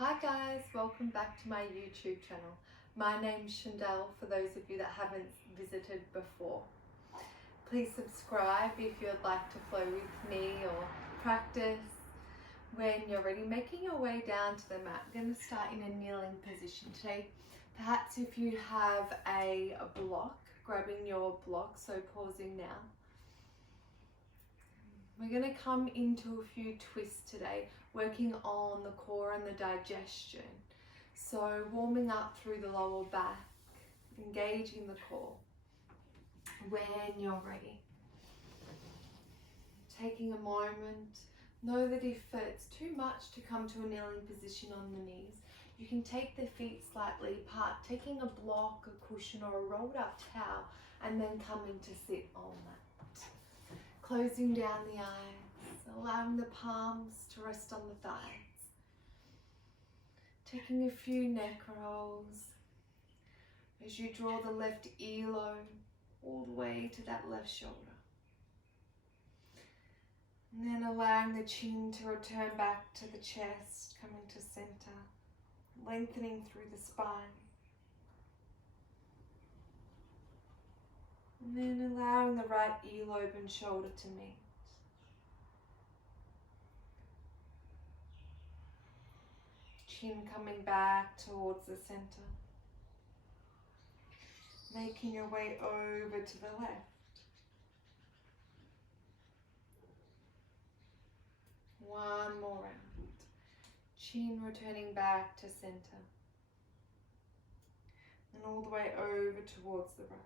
Hi guys, welcome back to my YouTube channel. My name's Shandell for those of you that haven't visited before. Please subscribe if you'd like to flow with me or practice. When you're ready, making your way down to the mat. I'm going to start in a kneeling position today. Perhaps if you have a block, grabbing your block, so pausing now. We're going to come into a few twists today, working on the core and the digestion. So warming up through the lower back, engaging the core. When you're ready, taking a moment, know that if it's too much to come to a kneeling position on the knees, you can take the feet slightly apart, taking a block, a cushion or a rolled up towel, and then coming to sit on that. Closing down the eyes, allowing the palms to rest on the thighs. Taking a few neck rolls as you draw the left earlobe all the way to that left shoulder. And then allowing the chin to return back to the chest, coming to center, lengthening through the spine. And then allowing the right earlobe and shoulder to meet. Chin coming back towards the center. Making your way over to the left. One more round. Chin returning back to center. And all the way over towards the right.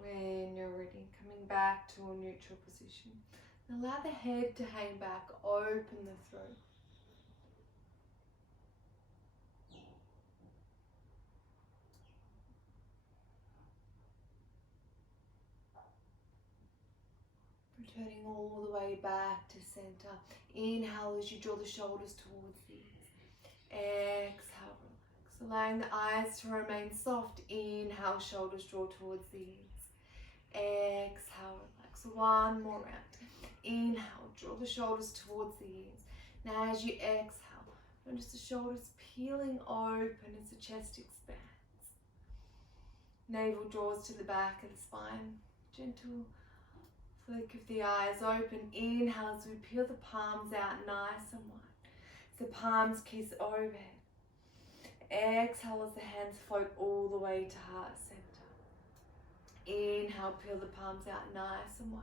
When you're ready, coming back to a neutral position. Allow the head to hang back, open the throat. Returning all the way back to center. Inhale as you draw the shoulders towards the ears. Exhale, relax. Allowing the eyes to remain soft. Inhale, shoulders draw towards the ears. Exhale, relax. One more round. Inhale, draw the shoulders towards the ears. Now as you exhale, notice the shoulders peeling open as the chest expands. Navel draws to the back of the spine. Gentle flick of the eyes open. Inhale as we peel the palms out nice and wide. So palms kiss overhead. Exhale as the hands float all the way to heart center. Inhale, peel the palms out nice and wide.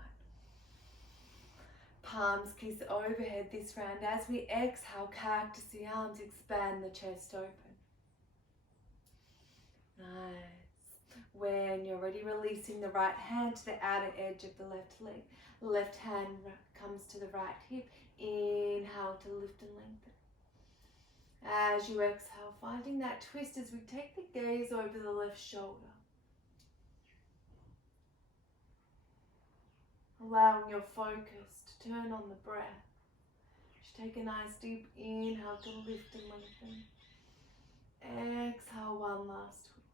Palms kiss overhead this round. As we exhale, cactus the arms, expand the chest open. Nice. When you're ready, releasing the right hand to the outer edge of the left leg. Left hand comes to the right hip. Inhale to lift and lengthen. As you exhale, finding that twist as we take the gaze over the left shoulder. Allowing your focus to turn on the breath. Just take a nice deep inhale to lift and lengthen. Exhale, one last twist.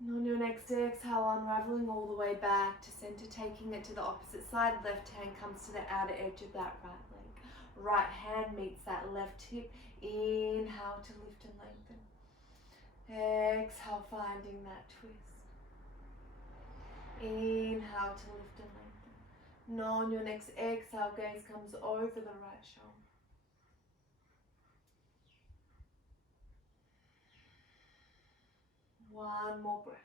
And on your next exhale, unraveling all the way back to center, taking it to the opposite side. Left hand comes to the outer edge of that right leg. Right hand meets that left hip. Inhale to lift and lengthen. Exhale, finding that twist. Inhale to lift and lengthen. And on your next exhale, gaze comes over the right shoulder. One more breath.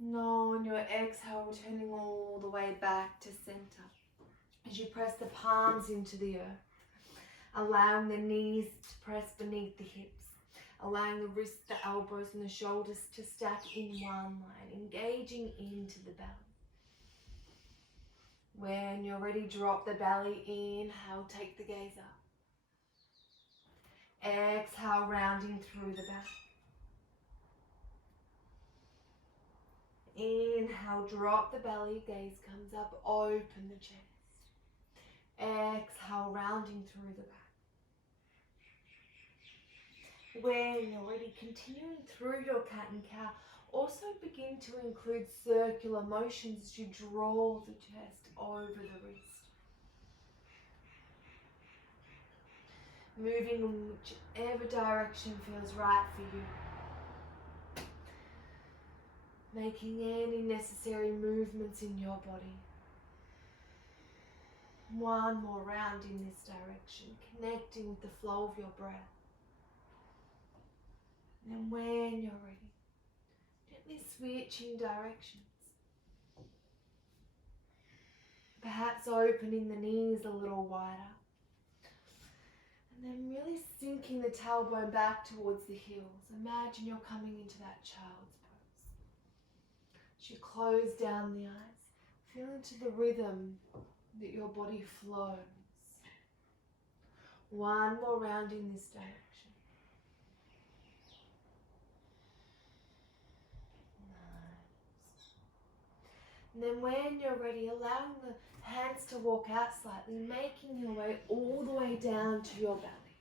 And on your exhale, returning all the way back to center. As you press the palms into the earth, allowing the knees to press beneath the hips. Allowing the wrists, the elbows and the shoulders to stack in one line, engaging into the belly. When you're ready, drop the belly, inhale, take the gaze up. Exhale, rounding through the back. Inhale, drop the belly, gaze comes up, open the chest. Exhale, rounding through the back. When you're ready, continuing through your cat and cow, Also begin to include circular motions as you draw the chest over the wrist. Moving in whichever direction feels right for you. Making any necessary movements in your body. One more round in this direction, connecting with the flow of your breath. And when you're ready, gently switching directions. Perhaps opening the knees a little wider. And then really sinking the tailbone back towards the heels. Imagine you're coming into that child's pose. As you close down the eyes, feel into the rhythm that your body flows. One more round in this direction. Nice. And then when you're ready, allowing the hands to walk out slightly, making your way all the way down to your belly.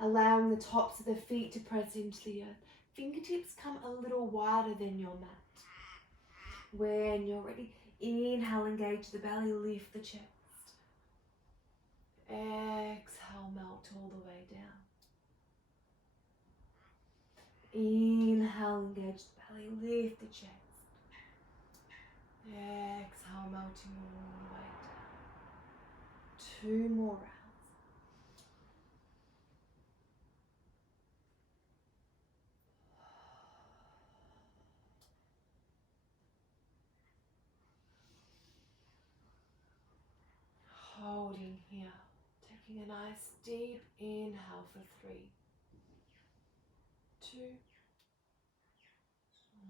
Allowing the tops of the feet to press into the earth. Fingertips come a little wider than your mat. When you're ready, inhale, engage the belly, lift the chest. Exhale, melt all the way down. Inhale, engage the belly, lift the chest. Exhale, melting all the way down. 2 more rounds. Holding here. Taking a nice deep inhale for 3, 2,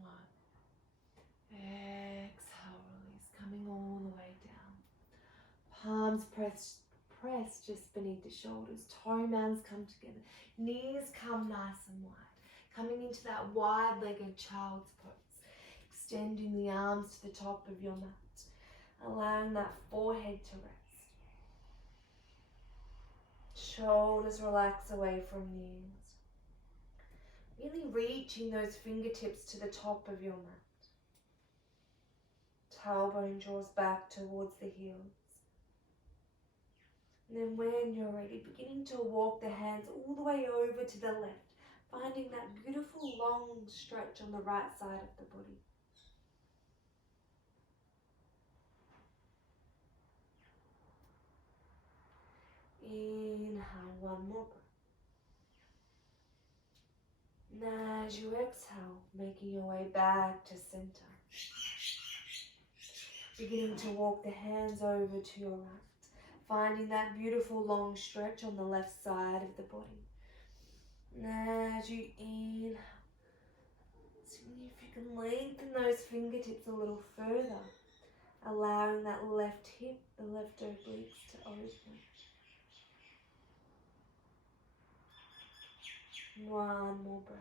1. Exhale, release, coming all the way down. Palms press just beneath the shoulders. Toe mounds come together. Knees come nice and wide. Coming into that wide-legged child's pose. Extending the arms to the top of your mat. Allowing that forehead to rest. Shoulders relax away from the ears. Really reaching those fingertips to the top of your mat. Tailbone draws back towards the heels. And then when you're ready, beginning to walk the hands all the way over to the left, finding that beautiful long stretch on the right side of the body. Inhale, one more breath. And as you exhale, making your way back to center. Beginning to walk the hands over to your right, finding that beautiful long stretch on the left side of the body. And as you inhale, see if you can lengthen those fingertips a little further, allowing that left hip, the left obliques to open. One more breath.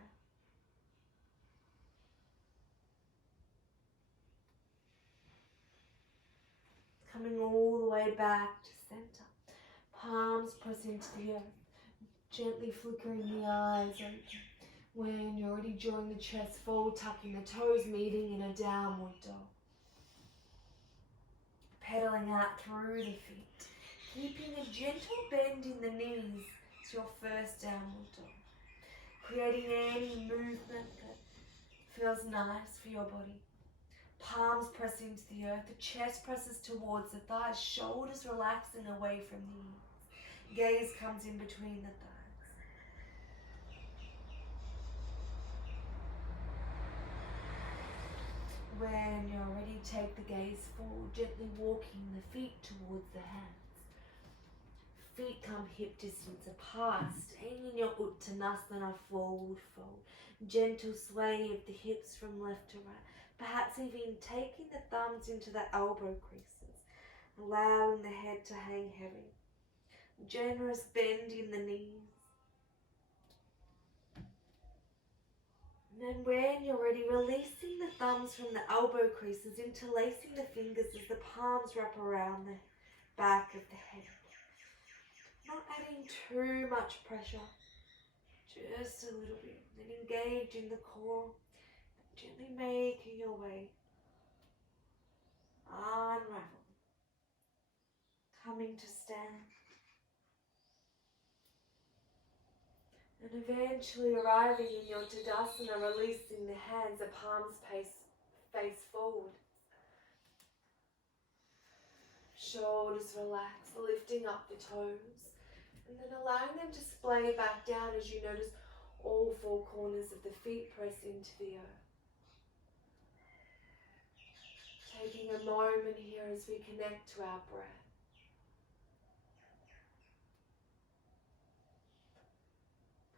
Coming all the way back to center. Palms press into the earth. Gently flickering the eyes open. When you're ready, drawing the chest forward, tucking the toes, meeting in a downward dog. Pedaling out through the feet. Keeping a gentle bend in the knees as your first downward dog. Creating any movement that feels nice for your body. Palms press into the earth, the chest presses towards the thighs, shoulders relaxing away from the ears. Gaze comes in between the thighs. When you're ready, take the gaze forward, gently walking the feet towards the hands. Feet come hip distance apart, staying in your Uttanasana forward fold. Gentle sway of the hips from left to right. Perhaps even taking the thumbs into the elbow creases, allowing the head to hang heavy. Generous bend in the knees. And then when you're ready, releasing the thumbs from the elbow creases, interlacing the fingers as the palms wrap around the back of the head. Not adding too much pressure, Just a little bit. Then engage in the core. Gently making your way. Unravel. Coming to stand. And eventually arriving in your Tadasana, releasing the hands, the palms face forward. Shoulders relax, lifting up the toes. And then allowing them to splay back down as you notice all four corners of the feet press into the earth. Taking a moment here as we connect to our breath.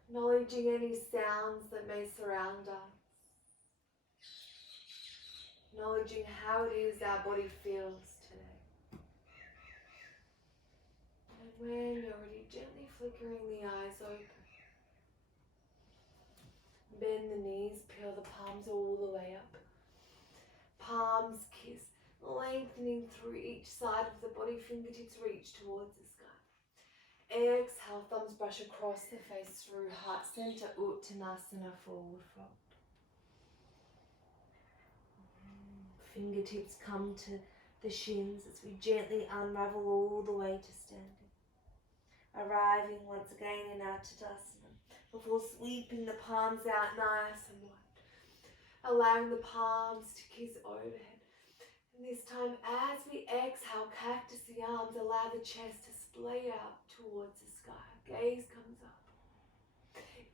Acknowledging any sounds that may surround us. Acknowledging how it is our body feels today. And when you're ready, gently flickering the eyes open. Bend the knees, peel the palms all the way up. Palms kiss, lengthening through each side of the body, fingertips reach towards the sky. Exhale, thumbs brush across the face through heart center, Uttanasana, forward fold. Fingertips come to the shins as we gently unravel all the way to standing. Arriving once again in our Tadasana before sweeping the palms out nice and wide. Allowing the palms to kiss overhead. And this time as we exhale, cactus the arms, allow the chest to splay out towards the sky. Gaze comes up.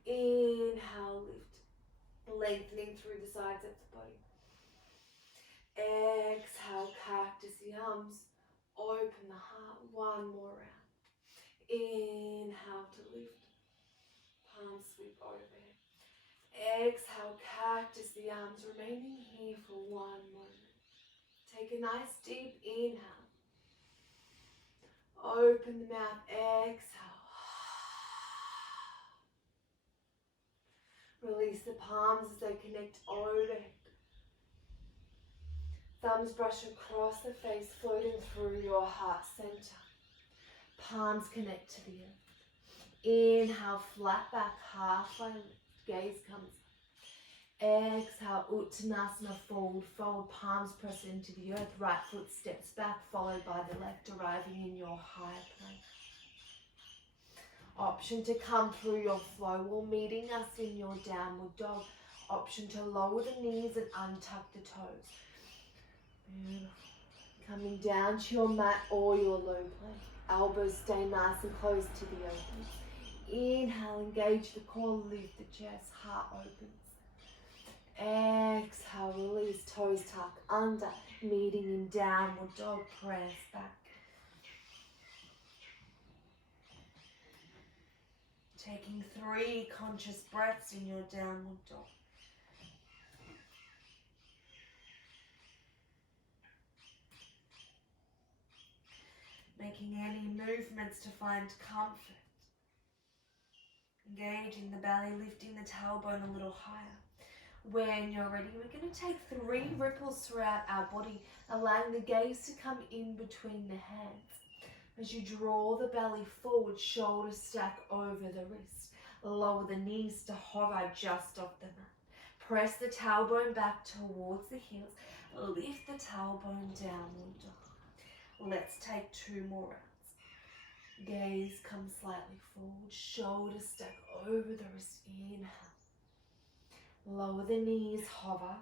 Inhale, lift. Lengthening through the sides of the body. Exhale, cactus the arms. Open the heart. One more round. Inhale to lift. Palms sweep overhead. Exhale, cactus the arms. Remaining here for one moment. Take a nice deep inhale. Open the mouth. Exhale. Release the palms as they connect overhead. Thumbs brush across the face, floating through your heart center. Palms connect to the earth. Inhale, flat back, halfway lift. Gaze comes up. Exhale, Uttanasana, forward fold. Palms press into the earth. Right foot steps back, followed by the left, arriving in your high plank. Option to come through your flow wall, meeting us in your downward dog. Option to lower the knees and untuck the toes. Beautiful. Coming down to your mat or your low plank. Elbows stay nice and close to the open. Inhale, engage the core, lift the chest, heart opens. Exhale, release, toes tuck under, meeting in downward dog, press back. Taking 3 conscious breaths in your downward dog. Making any movements to find comfort. Engaging the belly, lifting the tailbone a little higher. When you're ready, we're going to take 3 ripples throughout our body, allowing the gaze to come in between the hands. As you draw the belly forward, shoulders stack over the wrist. Lower the knees to hover just off the mat. Press the tailbone back towards the heels. Lift the tailbone downward dog. Let's take 2 more rounds. Gaze comes slightly forward, shoulders stack over the wrist. Inhale. Lower the knees, hover,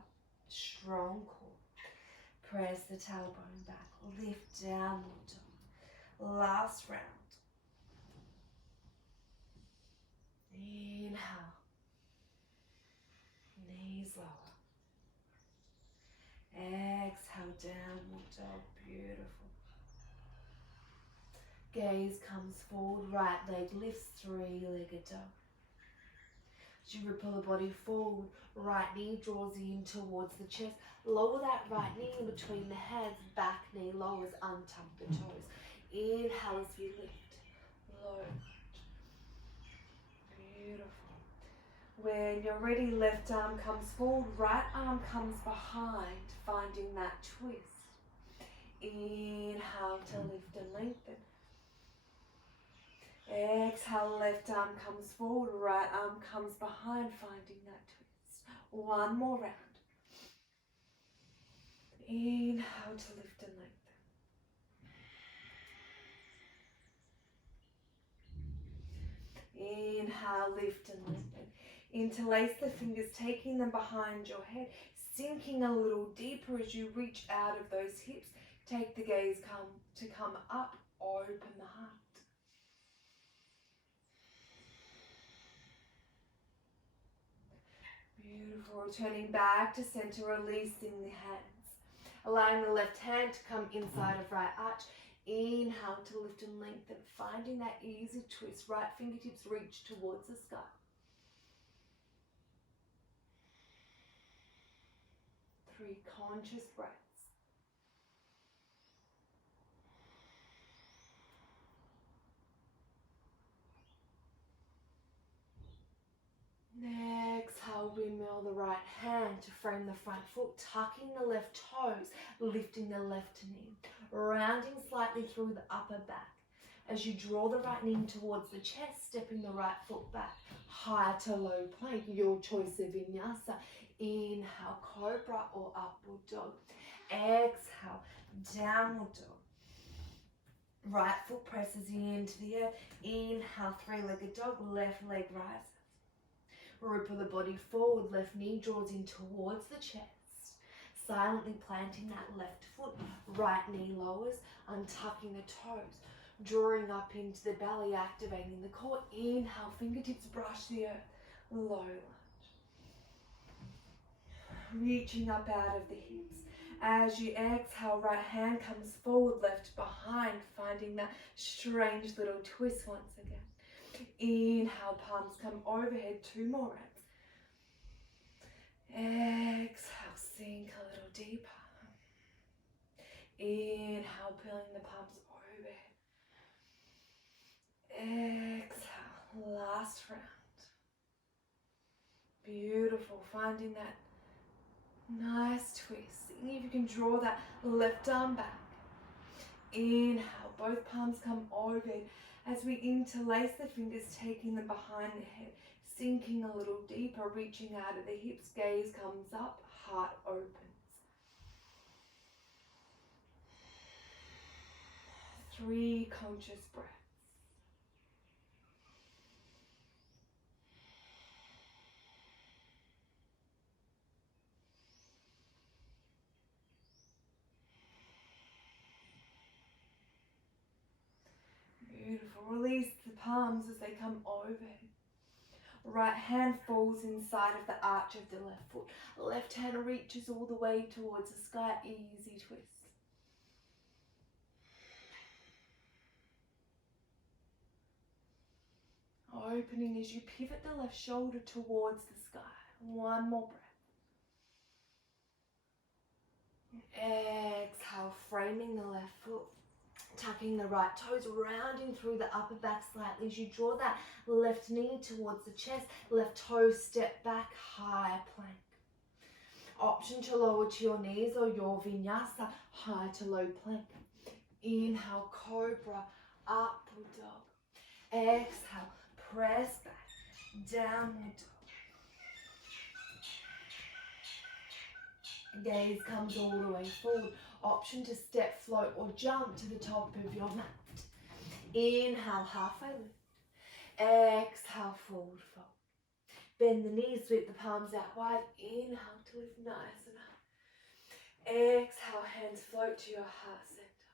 strong core. Press the tailbone back, lift downward dog. Last round. Inhale. Knees lower. Exhale, downward dog. Beautiful. Gaze comes forward, right leg lifts, 3-legged dog. As you ripple the body forward, right knee draws in towards the chest. Lower that right knee in between the hands, back knee lowers, untuck the toes. Inhale as you lift, low. Beautiful. When you're ready, left arm comes forward, right arm comes behind, finding that twist. Inhale to lift and lengthen. Exhale, left arm comes forward, right arm comes behind, finding that twist. One more round. Inhale to lift and lengthen. Inhale, lift and lengthen. Interlace the fingers, taking them behind your head, sinking a little deeper as you reach out of those hips. Take the gaze come up, open the heart. Beautiful. Returning back to center, releasing the hands. Allowing the left hand to come inside of right arch. Inhale to lift and lengthen, finding that easy twist. Right fingertips reach towards the sky. 3 conscious breaths. Exhale, windmill the right hand to frame the front foot, tucking the left toes, lifting the left knee, rounding slightly through the upper back. As you draw the right knee towards the chest, stepping the right foot back, high to low plank, your choice of vinyasa. Inhale, cobra or upward dog. Exhale, downward dog. Right foot presses into the earth. Inhale, 3-legged dog, left leg rises. Root of the body forward, left knee draws in towards the chest. Silently planting that left foot, right knee lowers, untucking the toes. Drawing up into the belly, activating the core. Inhale, fingertips brush the earth, low lunge. Reaching up out of the hips. As you exhale, right hand comes forward, left behind, finding that strange little twist once again. Inhale, palms come overhead, 2 more rounds. Exhale, sink a little deeper. Inhale, pulling the palms overhead. Exhale, last round. Beautiful, finding that nice twist. See if you can draw that left arm back. Inhale, both palms come overhead. As we interlace the fingers, taking them behind the head, sinking a little deeper, reaching out of the hips, gaze comes up, heart opens. 3 conscious breaths. Beautiful. Release the palms as they come overhead. Right hand falls inside of the arch of the left foot. Left hand reaches all the way towards the sky. Easy twist. Opening as you pivot the left shoulder towards the sky. 1 more breath. Exhale, framing the left foot. Tucking the right toes, rounding through the upper back slightly as you draw that left knee towards the chest, left toe step back, high plank. Option to lower to your knees or your vinyasa, high to low plank. Inhale, cobra, upward dog. Exhale, press back, downward dog. Gaze comes all the way forward. Option to step, float or jump to the top of your mat. Inhale, halfway lift. Exhale, forward fold. Bend the knees, sweep the palms out wide. Inhale to lift nice and high. Exhale, hands float to your heart center.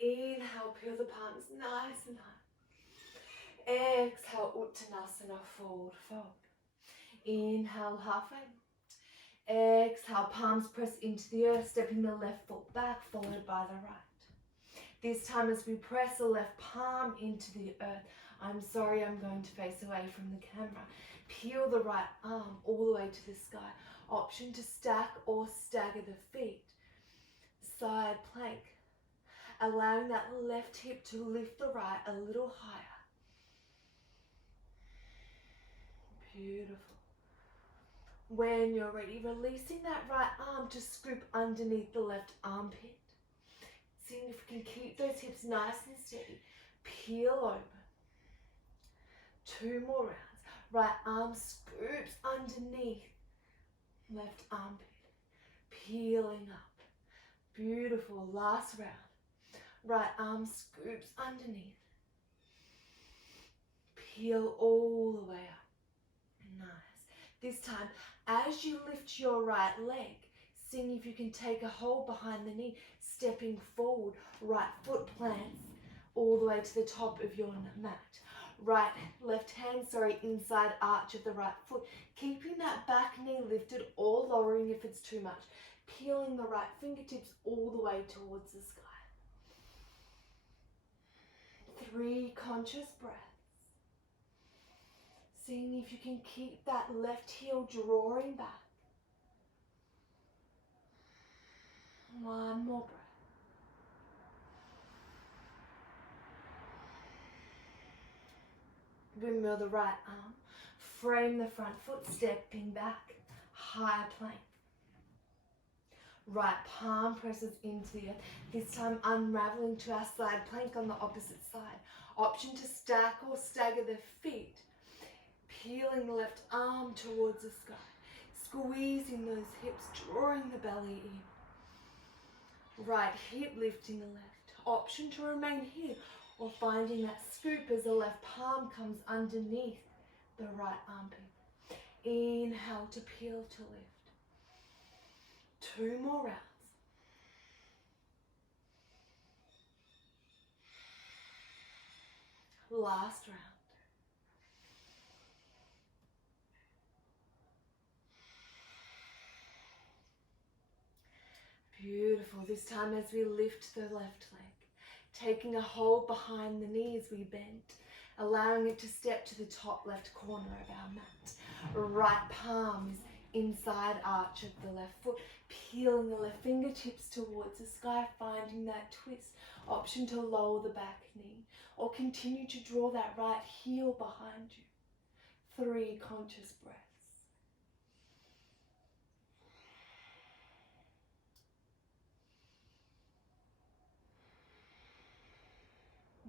Inhale, peel the palms nice and high. Exhale, Uttanasana, forward fold. Inhale, halfway lift. Exhale, palms press into the earth, stepping the left foot back, followed by the right. This time as we press the left palm into the earth, I'm sorry, I'm going to face away from the camera. Peel the right arm all the way to the sky. Option to stack or stagger the feet. Side plank. Allowing that left hip to lift the right a little higher. Beautiful. When you're ready, releasing that right arm to scoop underneath the left armpit. Seeing if you can keep those hips nice and steady. Peel open. 2 more rounds. Right arm scoops underneath. Left armpit. Peeling up. Beautiful. Last round. Right arm scoops underneath. Peel all the way up. Nice. This time, as you lift your right leg, seeing if you can take a hold behind the knee, stepping forward, right foot plants all the way to the top of your mat. Left hand, inside arch of the right foot. Keeping that back knee lifted or lowering if it's too much. Peeling the right fingertips all the way towards the sky. 3 conscious breaths. Seeing if you can keep that left heel drawing back. 1 more breath. Windmill the right arm. Frame the front foot, stepping back. High plank. Right palm presses into the earth. This time unraveling to our side plank on the opposite side. Option to stack or stagger the feet. Peeling the left arm towards the sky. Squeezing those hips, drawing the belly in. Right hip lifting the left. Option to remain here or finding that scoop as the left palm comes underneath the right armpit. Inhale to peel to lift. 2 more rounds. Last round. Beautiful. This time as we lift the left leg, taking a hold behind the knee as we bend, allowing it to step to the top left corner of our mat. Right palm is inside arch of the left foot, peeling the left fingertips towards the sky, finding that twist. Option to lower the back knee or continue to draw that right heel behind you. 3 conscious breaths.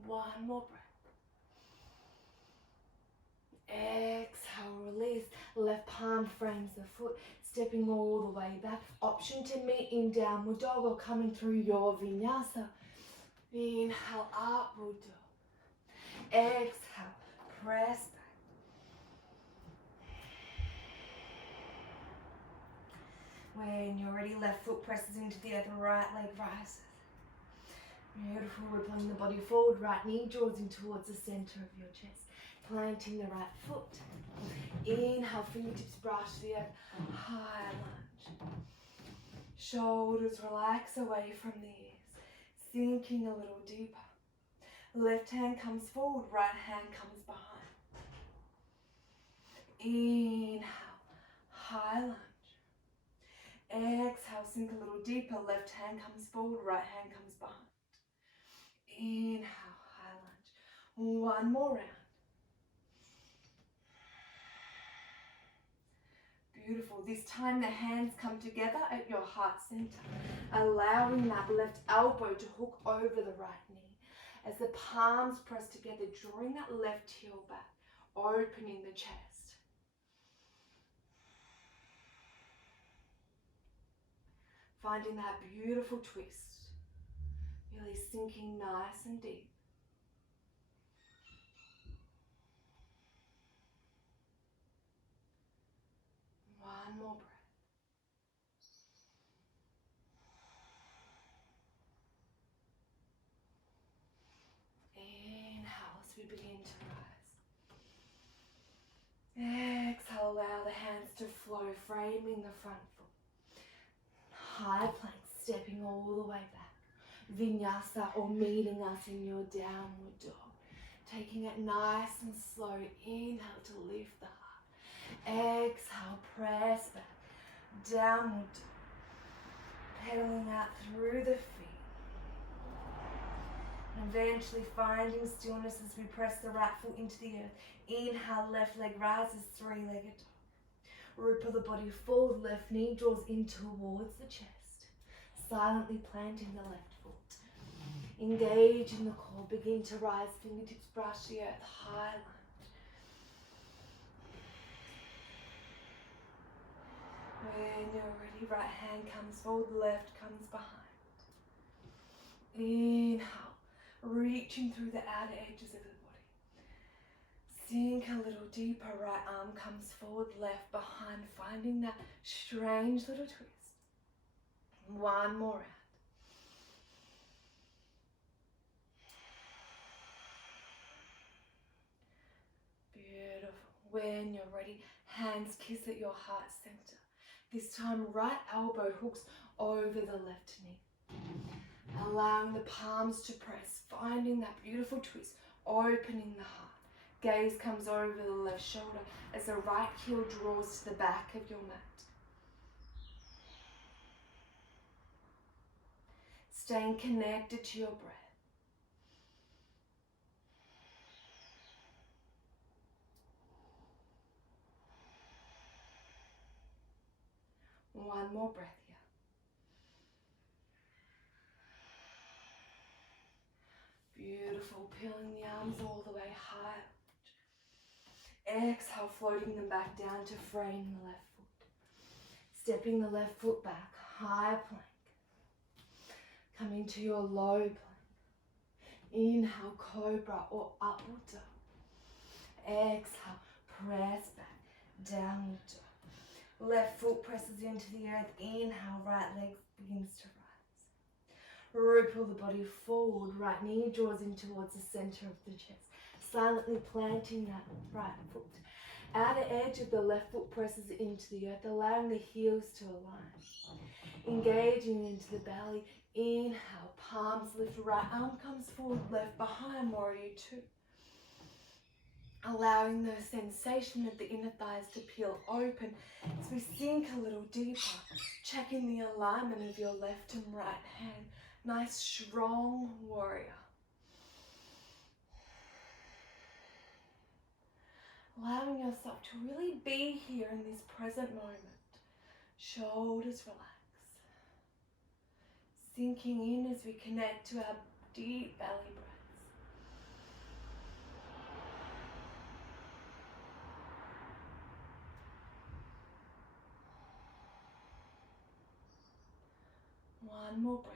One more breath. Exhale, release. Left palm frames the foot, stepping all the way back. Option to meet in downward dog or coming through your vinyasa. Inhale, upward dog. Exhale, press back. When you're ready, left foot presses into the earth, right leg rises. Beautiful, rippling the body forward, right knee draws in towards the center of your chest. Planting the right foot. Inhale, fingertips brush the earth. High lunge. Shoulders relax away from the ears. Sinking a little deeper. Left hand comes forward, right hand comes behind. Inhale, high lunge. Exhale, sink a little deeper. Left hand comes forward, right hand comes behind. Inhale, high lunge. 1 more round. Beautiful. This time the hands come together at your heart center, allowing that left elbow to hook over the right knee. As the palms press together, drawing that left heel back, opening the chest. Finding that beautiful twist, really sinking nice and deep. One more breath. Inhale as we begin to rise. Exhale, allow the hands to flow, framing the front foot. High plank, stepping all the way back. Vinyasa or meeting us in your downward dog. Taking it nice and slow. Inhale to lift the heart. Exhale, press back. Downward dog. Pedaling out through the feet. And eventually finding stillness as we press the right foot into the earth. Inhale, left leg rises, 3-legged dog. Ripple the body forward, left knee draws in towards the chest. Silently planting the left foot. Engage in the core, begin to rise, fingertips brush the earth, high lunge. When you're ready, right hand comes forward, left comes behind. Inhale, reaching through the outer edges of the body. Sink a little deeper, right arm comes forward, left behind, finding that strange little twist. One more round. Beautiful. When you're ready, hands kiss at your heart center. This time, right elbow hooks over the left knee. Allowing the palms to press, finding that beautiful twist, opening the heart. Gaze comes over the left shoulder as the right heel draws to the back of your mat. Staying connected to your breath. One more breath here. Beautiful, peeling the arms all the way high. Exhale, floating them back down to frame the left foot. Stepping the left foot back, high plank. Coming to your low plank. Inhale, cobra or upward dog. Exhale, press back, downward dog. Left foot presses into the earth. Inhale, right leg begins to rise. Ripple the body forward. Right knee draws in towards the center of the chest. Silently planting that right foot. Outer edge of the left foot presses into the earth, allowing the heels to align. Engaging into the belly. Inhale, palms lift, right arm comes forward, left behind, warrior two. Allowing the sensation of the inner thighs to peel open as we sink a little deeper, checking the alignment of your left and right hand. Nice, strong warrior. Allowing yourself to really be here in this present moment. Shoulders relax. Sinking in as we connect to our deep belly breaths. One more breath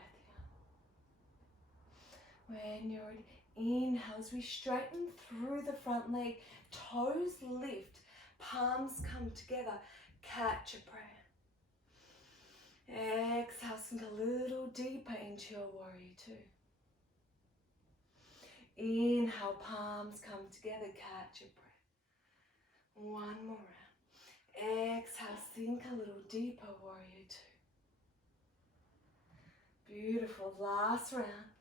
here. When you're ready, inhale as we straighten through the front leg, toes lift, palms come together, catch a prayer. Exhale, sink a little deeper into your warrior two. Inhale, palms come together, catch a breath. One more round. Exhale, sink a little deeper, warrior two. Beautiful, last round.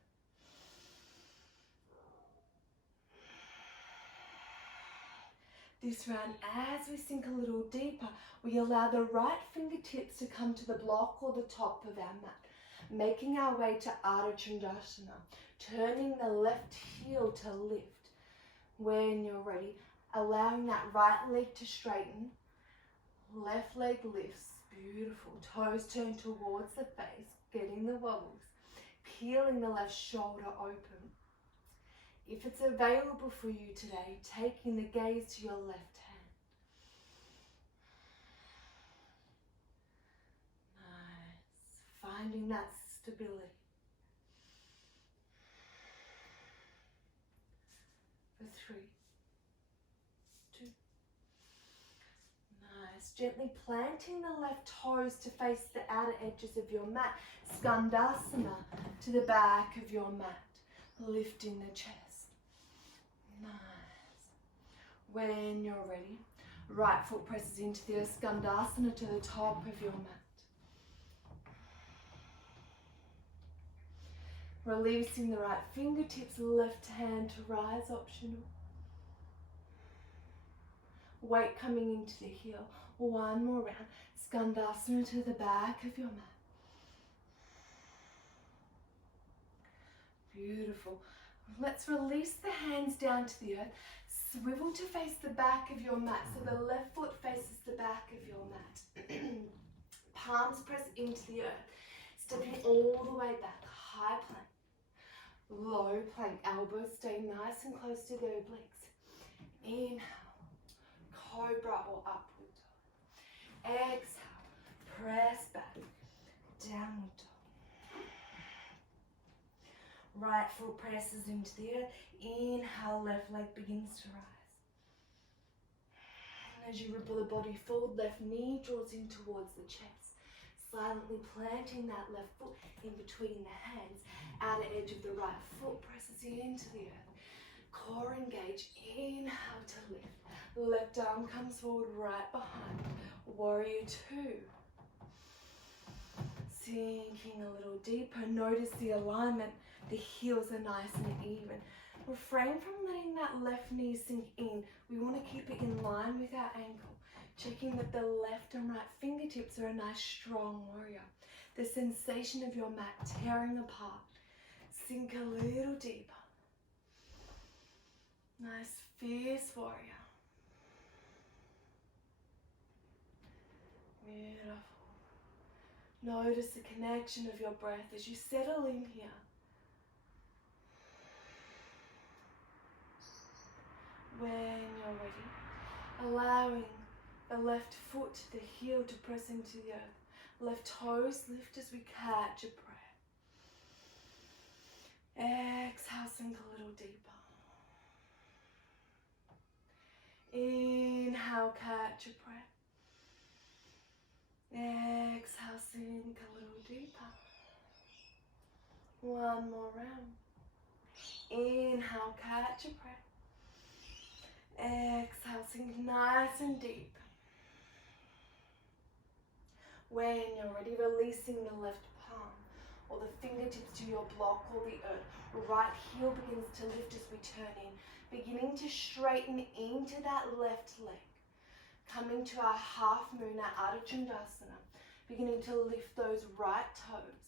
This round, as we sink a little deeper, we allow the right fingertips to come to the block or the top of our mat, making our way to Ardha Chandrasana, turning the left heel to lift. When you're ready, allowing that right leg to straighten, left leg lifts, beautiful, toes turn towards the face, getting the wobbles, peeling the left shoulder open. If it's available for you today, taking the gaze to your left hand. Nice. Finding that stability. For 3, 2. Nice. Gently planting the left toes to face the outer edges of your mat. Skandasana to the back of your mat. Lifting the chest. Nice. When you're ready, right foot presses into the Skandasana to the top of your mat. Releasing the right fingertips, left hand to rise, optional. Weight coming into the heel. One more round. Skandasana to the back of your mat. Beautiful. Let's release the hands down to the earth. Swivel to face the back of your mat. So the left foot faces the back of your mat. Palms press into the earth. Stepping all the way back. High plank. Low plank. Elbows stay nice and close to the obliques. Inhale. Cobra or upward dog. Exhale. press back, downward dog. Right foot presses into the earth. Inhale, left leg begins to rise. And as you ripple the body forward, left knee draws in towards the chest. Silently planting that left foot in between the hands. Outer edge of the right foot presses into the earth. Core engage. Inhale to lift. Left arm comes forward right behind. Warrior two. Sinking a little deeper. Notice the alignment. The heels are nice and even. Refrain from letting that left knee sink in. We want to keep it in line with our ankle. Checking that the left and right fingertips are a nice strong warrior. The sensation of your mat tearing apart. Sink a little deeper. Nice fierce warrior. Beautiful. Notice the connection of your breath as you settle in here. When you're ready, allowing the left foot, the heel to press into the earth. Left toes lift as we catch a breath. Exhale, sink a little deeper. Inhale, catch a breath. Exhale, sink a little deeper. One more round. Inhale, catch a breath. Exhale, sink nice and deep. When you're ready, releasing the left palm or the fingertips to your block or the earth. Right heel begins to lift as we turn in, beginning to straighten into that left leg. Coming to our half moon, our Ardha Chandrasana, beginning to lift those right toes.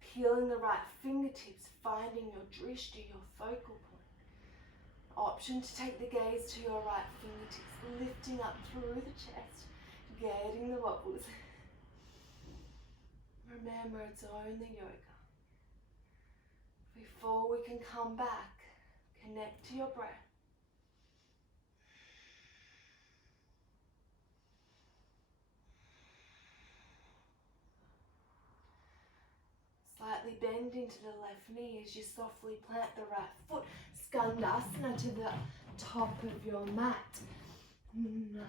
Peeling the right fingertips, finding your drishti, your focal point. Option to take the gaze to your right fingertips, lifting up through the chest, getting the wobbles. Remember, it's only yoga. Before we can come back, connect to your breath. Slightly bend into the left knee as you softly plant the right foot. Skandasana to the top of your mat. Nice.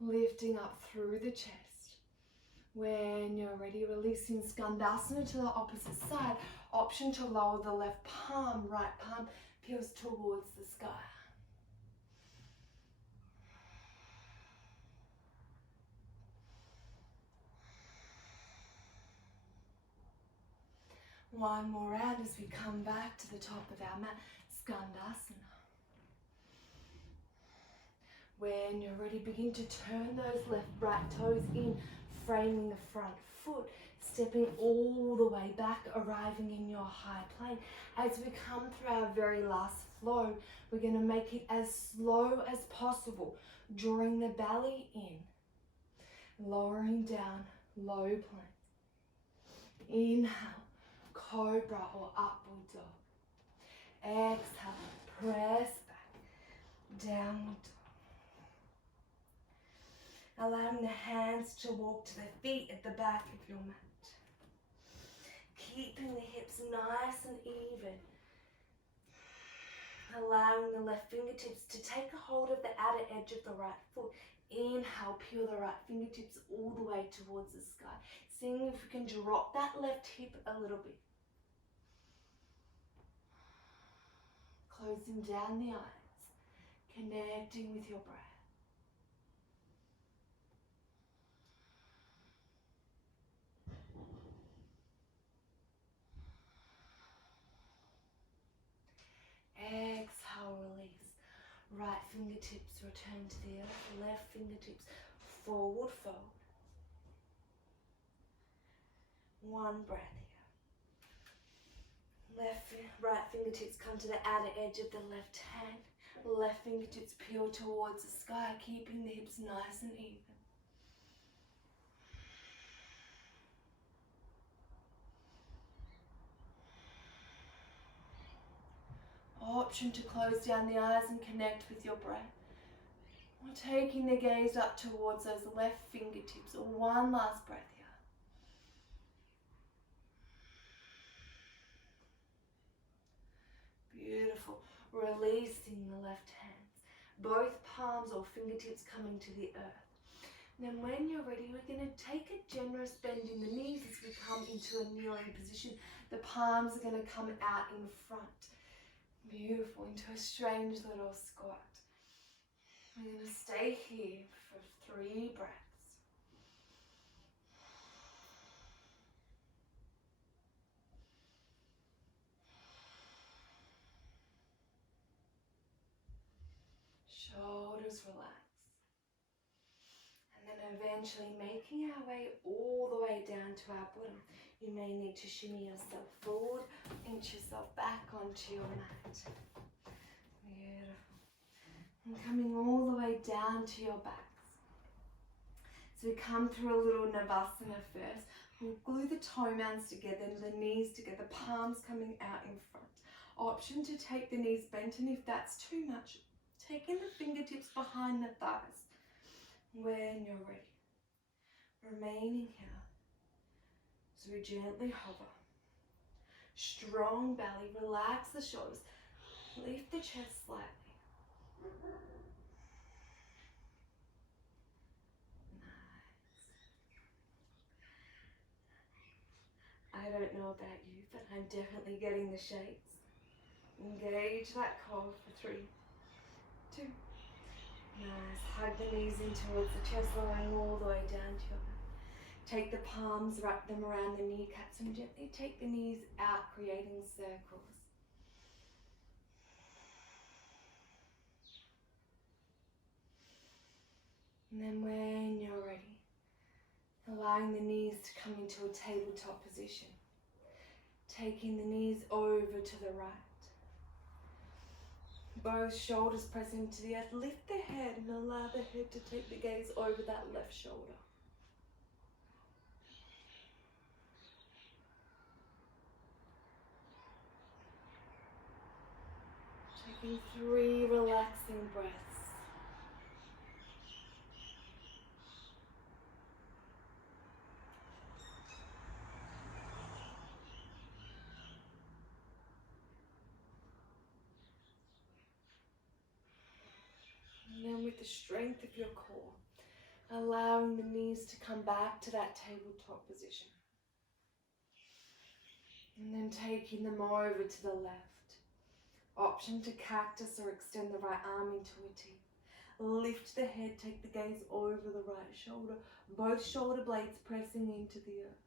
Lifting up through the chest. When you're ready, releasing Skandasana to the opposite side. Option to lower the left palm, right palm peels towards the sky. One more round as we come back to the top of our mat, Skandasana. When you're ready, begin to turn those right toes in, framing the front foot, stepping all the way back, arriving in your high plane. As we come through our very last flow, we're going to make it as slow as possible, drawing the belly in, lowering down, low plank. Inhale, cobra or upward dog. Exhale, press back, downward dog. Allowing the hands to walk to the feet at the back of your mat. Keeping the hips nice and even. Allowing the left fingertips to take a hold of the outer edge of the right foot. Inhale, peel the right fingertips all the way towards the sky. Seeing if we can drop that left hip a little bit. Closing down the eyes. Connecting with your breath. Exhale, release. Right fingertips return to the earth. Left fingertips forward fold. One breath here. Right fingertips come to the outer edge of the left hand. Left fingertips peel towards the sky, keeping the hips nice and even. Option to close down the eyes and connect with your breath. Or taking the gaze up towards those left fingertips. One last breath here. Beautiful. Releasing the left hands. Both palms or fingertips coming to the earth. And then when you're ready, we're going to take a generous bend in the knees as we come into a kneeling position. The palms are going to come out in front. Beautiful. Into a strange little squat. We're going to stay here for 3 breaths. Shoulders relax. And then eventually making our way all the way down to our bottom. You may need to shimmy yourself forward, inch yourself back onto your mat. Beautiful. And coming all the way down to your backs. So we come through a little Navasana first. We'll glue the toe mounds together, the knees together, palms coming out in front. Option to take the knees bent, and if that's too much, taking the fingertips behind the thighs when you're ready. Remaining here. So we gently hover. Strong belly, relax the shoulders, lift the chest slightly. I don't know about you, but I'm definitely getting the shakes. Engage that core for 3, 2. Nice. Hug the knees in towards the chest, lowering all the way down to your back. Take the palms, wrap them around the kneecaps, and gently take the knees out, creating circles. And then when you're ready, allowing the knees to come into a tabletop position. Taking the knees over to the right. Both shoulders pressing to the earth. Lift the head and allow the head to take the gaze over that left shoulder. Taking 3 relaxing breaths. And then with the strength of your core, allowing the knees to come back to that tabletop position. And then taking them over to the left. Option to cactus or extend the right arm into a T. Lift the head, take the gaze over the right shoulder. Both shoulder blades pressing into the earth.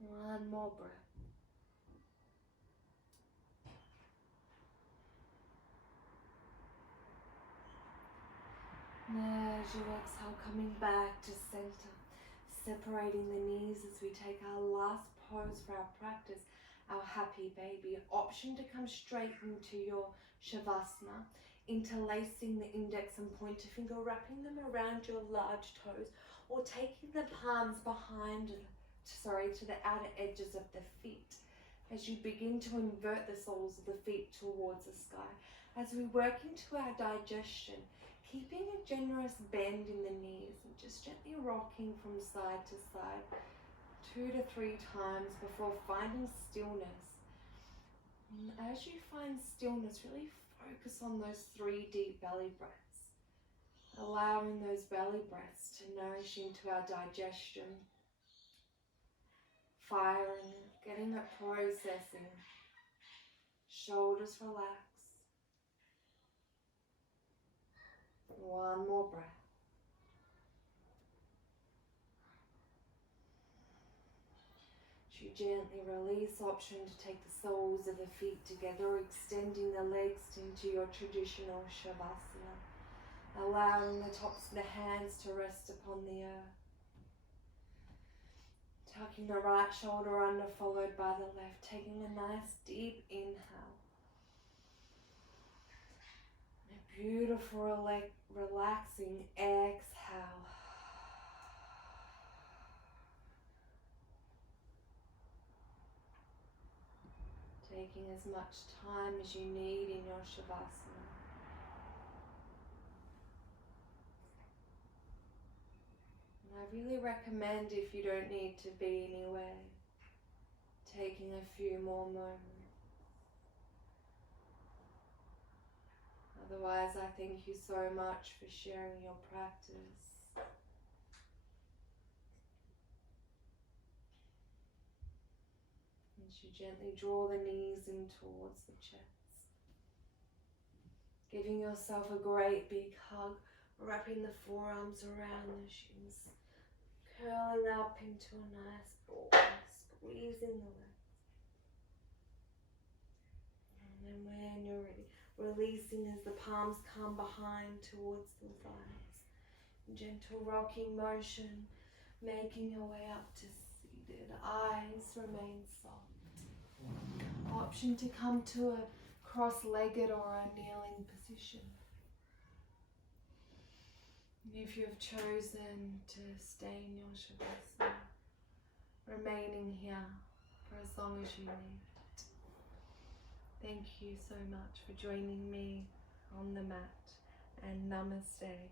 One more breath. And as you exhale, coming back to center, separating the knees as we take our last pose for our practice, our happy baby. Option to come straight into your Shavasana, interlacing the index and pointer finger, wrapping them around your large toes, or taking the palms to the outer edges of the feet as you begin to invert the soles of the feet towards the sky. As we work into our digestion, keeping a generous bend in the knees and just gently rocking from side to side 2 to 3 times before finding stillness. And as you find stillness, really focus on those 3 deep belly breaths, allowing those belly breaths to nourish into our digestion, firing, getting it processing. Shoulders relax. One more breath. As you gently release, option to take the soles of the feet together, extending the legs into your traditional Shavasana, allowing the tops of the hands to rest upon the earth. Tucking the right shoulder under, followed by the left. Taking a nice deep inhale. A beautiful, relaxing exhale. Taking as much time as you need in your Shavasana. And I really recommend, if you don't need to be anywhere, taking a few more moments. Otherwise, I thank you so much for sharing your practice. As you gently draw the knees in towards the chest. Giving yourself a great big hug, wrapping the forearms around the shins. Curling up into a nice ball, squeezing the legs. And then when you're ready, releasing as the palms come behind towards the thighs. Gentle rocking motion, making your way up to seated. Eyes remain soft. Option to come to a cross-legged or a kneeling position. If you've chosen to stay in your Shavasana, remaining here for as long as you need. Thank you so much for joining me on the mat, and Namaste.